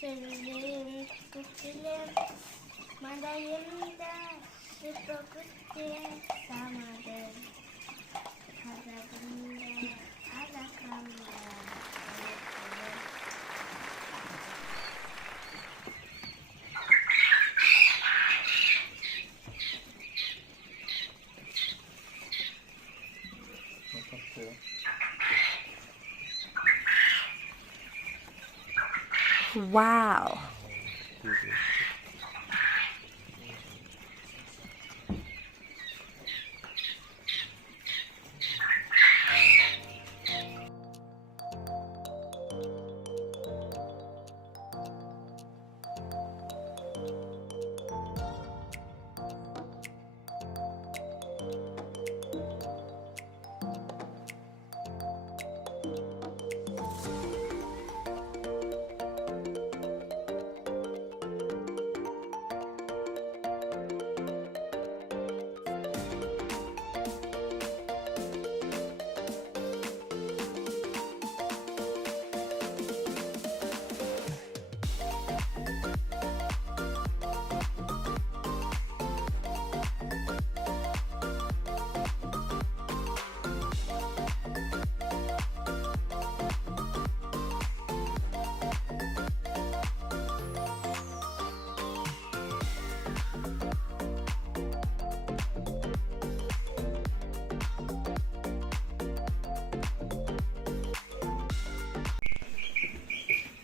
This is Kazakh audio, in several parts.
Sözlerim tutulim, madayımda süpürgütte samadım. Kazadımda, alakamda. Wow.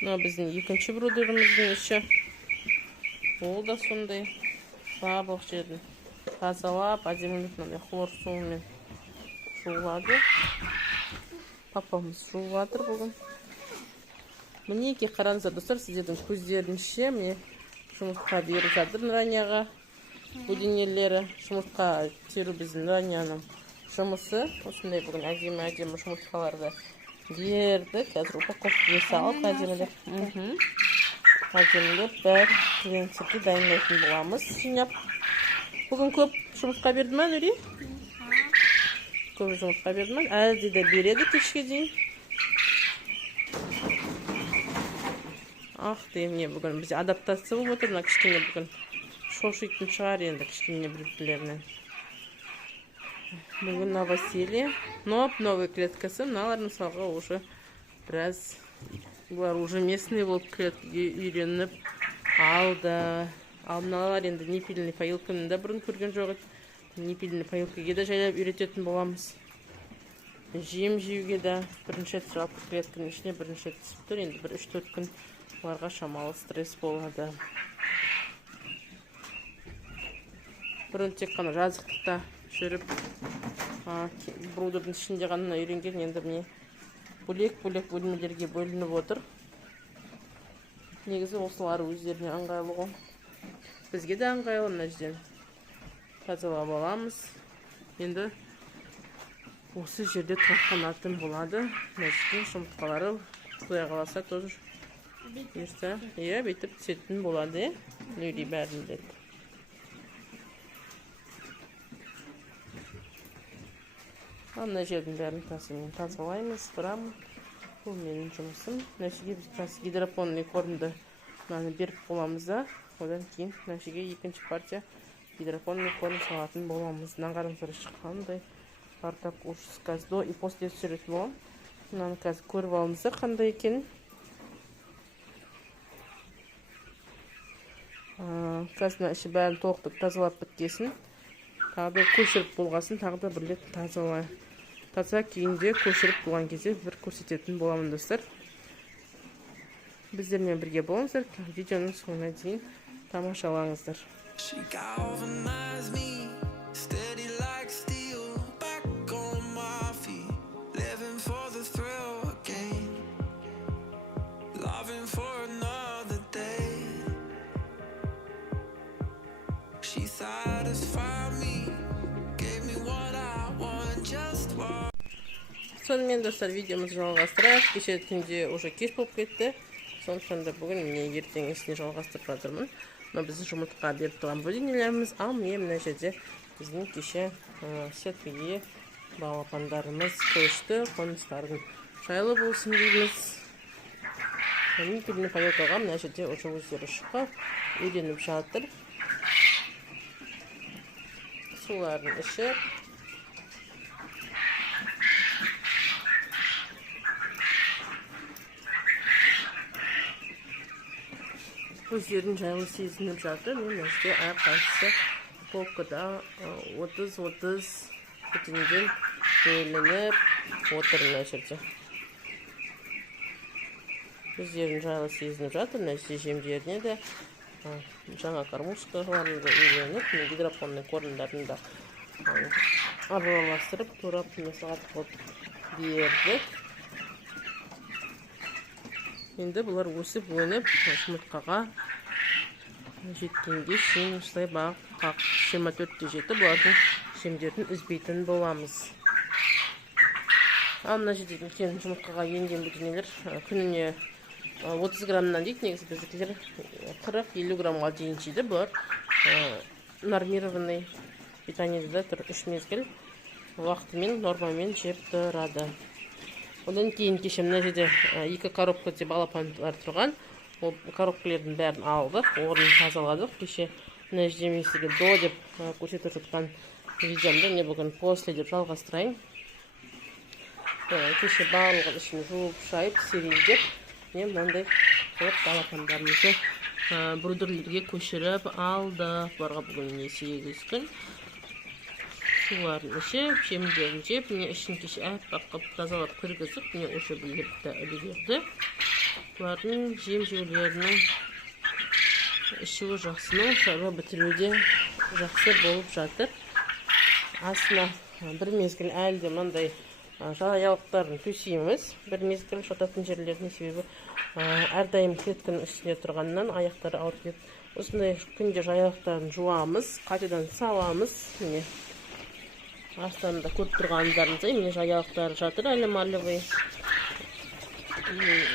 Мына біздің екінші брудеріміздің іші. Ол да сондай барлық жерін тазалап, әдемілеп мынандай хлор суымен жуылады. Папамыз жуып жатыр бүгін. Мінекей қараңыздар достар, сіздердің көздерінше міне жұмыртқа беріп жатыр Нұранияға. Bu денелері жұмыртқа теру біздің Нұранияның жұмысы. Осындай бүгін әдемі жұмыртқаларды берді. Қазір упаковкаға салып әдемілеп бәрі клиенттерге дайындайтын боламыз. Жинап. Бүгін көп жұмыртқа берді ме, Нүри? Көп жұмыртқа берді ме? Әлде де береді кешке дейін. Ах, дейміне бүгін бізде адаптация болып отыр. Мына кішкене бүгін шошитын шығар енді кішкене біріктілерінен. Бүгін новоселье. Новый клеткасы. Мыналар мысалға уже біраз бұлар уже местный болып клеткіге үйреніп алды. Ал мыналар енді непильный поилканы да бұрын көрген жоқ еді. Непильный поилкаге да жайлап үйрететін боламыз. Жем жеуге да бірінші рет жалпы клеткінің ішіне бірінші рет түсіп тұр. Енді бір 3-4 күн оларға шамалы стресс болады. Бұрын тек қана жазықтықта жүріп брудердің ішінде ғана үйренген, енді міне бөлек бөлмелерге бөлініп отыр. Негізі осылар өздеріне ыңғайлы ғой. Бізге де ыңғайлы мына жерден тазалап аламыз. Енді осы жерде тұрақтанатын болады. Мына жерден жұмыртқалары құдай қаласа тоже ерте, бүйтіп түсетін болады. Нүри бәрін біледі. Мына жердің бәрін тазалаймыз, тұрамын. Бұл менің жұмысым. Нәшеге біз гидропонный кормды беріп боламыз да. Одан кейін нәшеге екінші партия гидропонный корм салатын боламыз. Нағарымыздар шыққандай. Артап ушыз қазір до и после түсіретін болам. Мынаны қазір көріп алыңыздар қандай екенін. Қазір іші бәрін тоқтып тазалап біткесін. Тағы да көшіріп болғасын, тағы да бірлет таза кейінде көшіріп болған кезде бір көрсететін боламын достар. Біздермен бірге болыңыздар. Видеоның соңына дейін тамашалаңыздар. Сонымен достар, видеомыз жалғастырайық. Кеше түнде уже кеш болып кетті. Сондықтан да бүгін міне ертеңгісіне жалғастырып жатырмын. Мына біздің жұмыртқа беріп тұрған бөлінелеріміз. Ал мына жерде біздің кеше сеткеге балапандарымыз көшті. Қоныстардың жайлы болсын дейміз. Ниппельный поилкаға мына жерде уже өздері шыққа үйреніп жатыр. Суларын ішіп. Өздерін жайлы сезініп жатыр. Мен өште әрқайсысы полкада 30-30 бүтінден бөлініп отыр мына жерде. Өздерін жайлы сезініп жатыр. Нәтиже жемдеріне де жаңа кормушкаларын да үйреніп, гидропонный корымдарын да араластырып, турап сағат қылып бердік. Енді бұлар өсіп өніп, жұмыртқаға жеткенге шейін осылай бағып 24-те жетті. Бұлардың жемдерін үзбейтін боламыз. Ал мына жерде жұмыртқаға енген бүтінелер күніне 30 граммнан дейді, негізі біздікілер 40-50 граммға дейін жейді. Бұлар нормированный питаниеда тұр 3 мезгіл уақытымен, нормамен жеп тұрады. Одан кейін кеше мына жерде 2 коробка деп балапандар тұрған. Ол коробкалердің бәрін алдық, орнын тазаладық. Кеше мына жерде мен сізге до деп көрсетіп жатқан видеомды не бүгін после деп жалғастырайын. Кеше барлығын ішін жуып, шайып, стерильдеп, мынандай қылып балапандарымызды брудерлерге көшіріп алдық. Бұларға бүгін 8 күн. Суларын ішіп, жемдерін жеп, ішін кеше әппақ қып тазалап кіргізіп, уже біліпті үлгерді. Бұлардың жем жеулерінің ішуі жақсының шаруа бітіруде жақсы болып жатыр. Астына бір мезгіл әлде мындай жаялықтарын төсейміз. Бір мезгіл жататын жерлеріне, себебі әрдайым клетканың үстіне тұрғаннан аяқтары ауырып кетіп, осындай күнде жаялықтарын жуамыз, қайтадан саламыз. Астанда көріп тұрғандарыңыздай, міне жаялықтары жатыр, әлі малевый.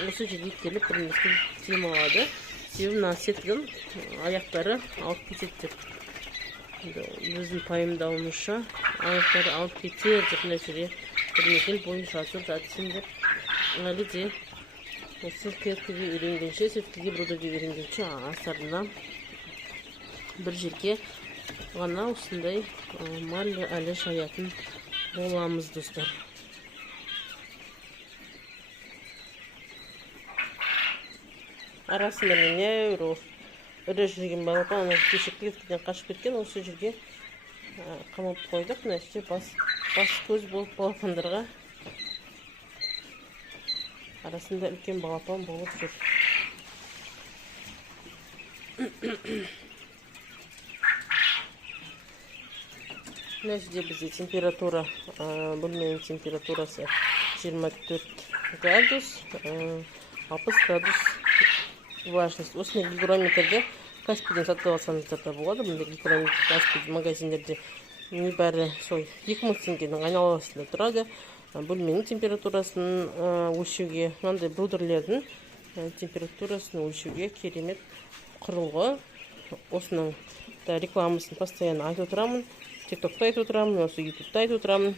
Осы жерге келіп бір мезгіл демалады. Себебі мына сетканың аяқтары алып кетеді деп. Біздің пайымдауымызша аяқтары алып кетер деп мына жерге бір мезгіл бойы жатып жатсын деп. Әлі де осы клеткаға үйренгенше, сеткаға брудерге үйренгенше астарына бір жерге ғана осындай мал әлі шаятын боламыз, достар. Арасында мен үрі жүрген балапан кеше клеткадан қашып кеткен, осы жерге қамап қойдық. Нәтиже бас көз болып балапандарға арасында үлкен балапан болып жүр. Мына жерде бізде температура, бөлменің температурасы 24 градус, 60 градус влажность. Осындай гигрометрде Каспийден сатып алсаңыздар да болады. Бұндай гигрометр Каспий магазиндерде небәрі 2000 теңгенің айналасында тұрады. Бөлменің температурасын өлшеуге, мынандай брудерлердің температурасын өлшеуге керемет құрылғы. Осының рекламасын постоянно айтып отырамын. TikTok'та айтып отырамын, осы YouTube'та айтып отырамын.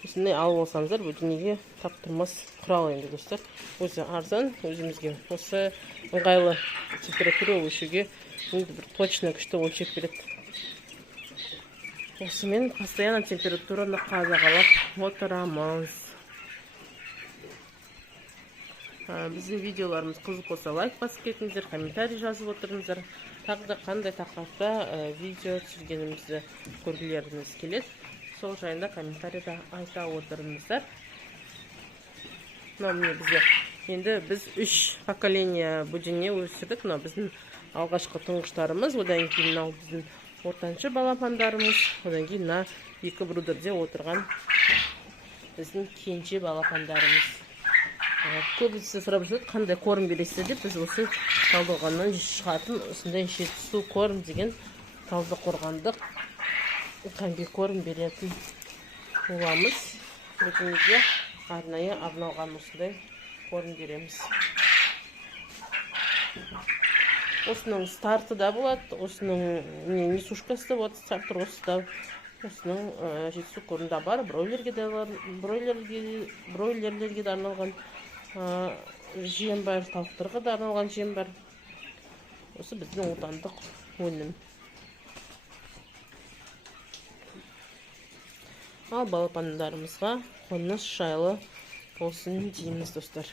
Осындай алып алсаңыздар, бұл дүниеге таптырмас құрал енді, достар. Өзі арзан, өзімізге осы ыңғайлы температура өлшеуге бір точно күшті өлшеп береді. Осымен постоянно температураны қадағалап отырамыз. Біздің видеоларымыз қызық болса лайк басып кетіңіздер, комментарий жазып отырыңыздар. Тағы да қандай тақырыпта видео түсіргенімізді көргілеріңіз келеді, сол жайында комментарийда айта отырыңыздар. Міне бізде енді біз 3 поколение бөдене өсірдік. Біздің алғашқы тұңғыштарымыз, одан кейін біздің ортаншы балапандарымыз, одан кейін 2 брудерде отырған біздің кенже балапандарымыз. Көбісі сұрап жүреді, қандай корм бересіздер деп, біз осы Талдықорғаннан шығатын осындай жетісу корм деген Талдықорғандық қандай корм беретін боламыз. Бүгінге арнайы арналған осындай корм береміз. Осының старты да болады, осының несушкасы да болады, стартер осы да. Осының жетісу корм да бар, бройлерлерге де арналған жем бар, тауықтарға да арналған жем бар. Осы біздің отандық өнім. Ал балапандарымызға қоныс жайлы болсын дейміз, достар.